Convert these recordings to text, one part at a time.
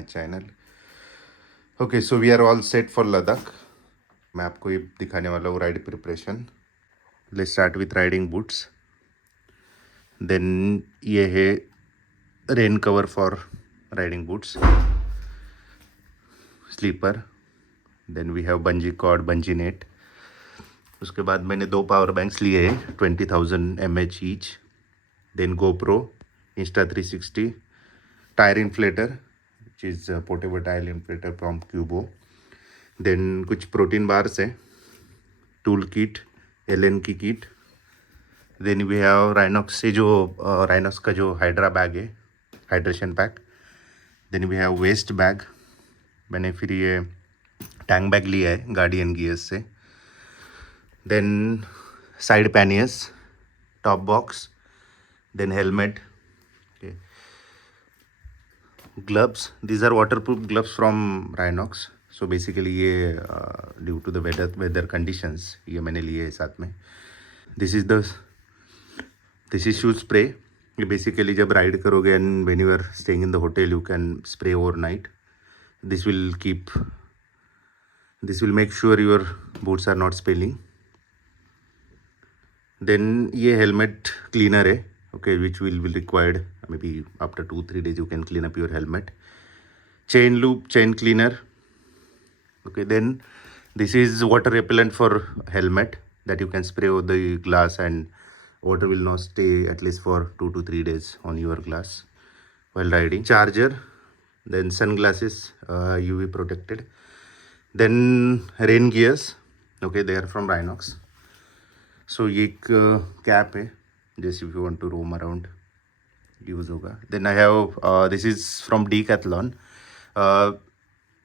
my channel. Okay, so we are all set for Ladakh. मैं आपको ये दिखाने वाला हूँ ride preparation. Let's start with riding boots. Then ये है rain cover for riding boots. Sleeper. Then we have bungee cord, bungee net. उसके बाद मैंने 2 पावर बैंक्स लिए हैं 20,000 mAh each. Then GoPro, Insta360, tire inflator, which is a portable tire inflator from Cubo. Then कुछ protein bars है, tool kit, Allen की kit. Then we have Rynox से जो राइनॉक्स का जो हाइड्रा बैग है, hydration pack. Then we have waist bag. मैंने फिर ये टैंक बैग लिया है गार्डियन गियर्स से. Then side panniers, top box, then helmet. Gloves, these are waterproof gloves from Rhinox. So basically ये due to the weather conditions ये मैंने लिए है साथ में. This is shoe spray. ये basically जब ride करोगे and when you are staying in the hotel you can spray overnight. This will make sure your boots are not spilling. Then ये helmet cleaner है, okay, which will be required maybe after 2-3 days. You can clean up your helmet. Chain loop, chain cleaner. Okay, then this is water repellent for helmet that you can spray over the glass and water will not stay at least for 2 to 3 days on your glass while riding. Charger, then sunglasses, UV protected. Then rain gears, okay, they are from Rhinox. So ये एक कैप है, जैसे if you want to roam around use होगा. Then I have this is from Decathlon.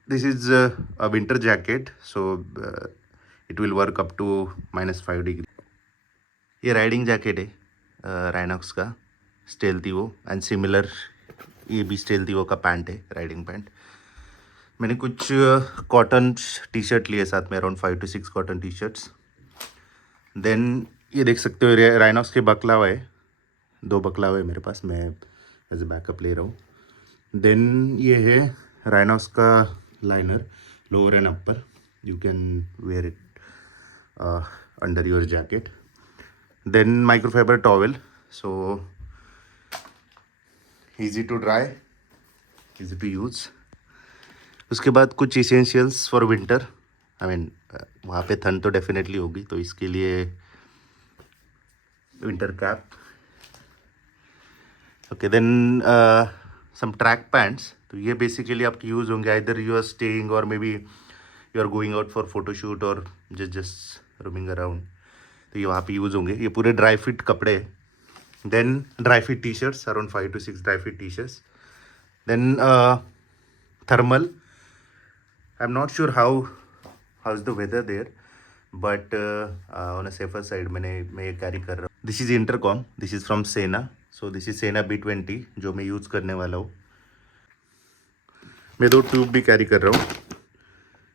This is a winter jacket, so it will work up to -5 degree. ये riding jacket है Rynox का, स्टेल्थी वो, and similar ये भी स्टेल्थी वो का पैंट है, राइडिंग पैंट. मैंने कुछ कॉटन टी शर्ट लिए साथ में, around 5 to 6 cotton T shirts. Then ये देख सकते हो राइनॉक्स के बकलावा है, 2 बकलावा है मेरे पास, मैं एज ए बैकअप ले रहा हूँ. देन ये है राइनॉक्स का liner, lower and upper. You can wear it under your jacket. Then microfibre towel, so easy to dry, easy to use. उसके बाद कुछ essentials for winter. I mean वहाँ पे ठंड तो डेफिनेटली होगी, तो इसके लिए winter cap. Okay, then some track pants. तो ये बेसिकली आपके यूज़ होंगे आइदर यू आर स्टेइंग और maybe you are going out for photoshoot और जस्ट रोमिंग अराउंड, तो ये वहाँ पे यूज़ होंगे. ये पूरे ड्राई फिट कपड़े. Then dry fit T shirts, around 5 to 6 dry fit T shirts. Then thermal. I am not sure how is the weather there, but on a safer side मैं ये कैरी कर रहा हूँ. This is intercom, this is from Sena. So this is सेना B20 जो मैं यूज़ करने वाला हूँ. मैं 2 ट्यूब भी कैरी कर रहा हूँ,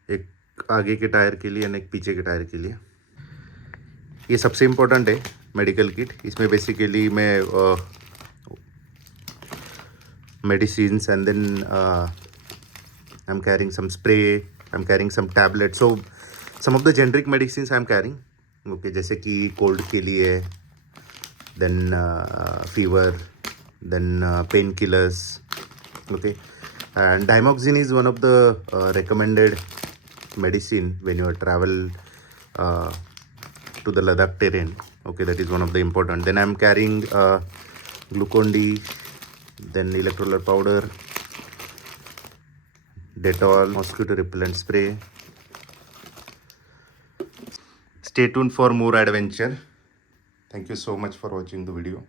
एक आगे के टायर के लिए और एक पीछे के टायर के लिए. ये सबसे इम्पोर्टेंट है मेडिकल किट. इसमें बेसिकली मैं medicines and then I'm carrying some spray, I'm carrying some tablets. So some of the generic medicines I'm carrying, okay, जैसे कि cold के लिए, then fever, then painkillers, okay. And digoxin is one of the recommended medicine when you travel to the Ladakh terrain, okay. That is one of the important. Then I'm carrying Glucon-D, then electrolyte powder, Dettol, mosquito repellent spray. Stay tuned for more adventure. Thank you so much for watching the video.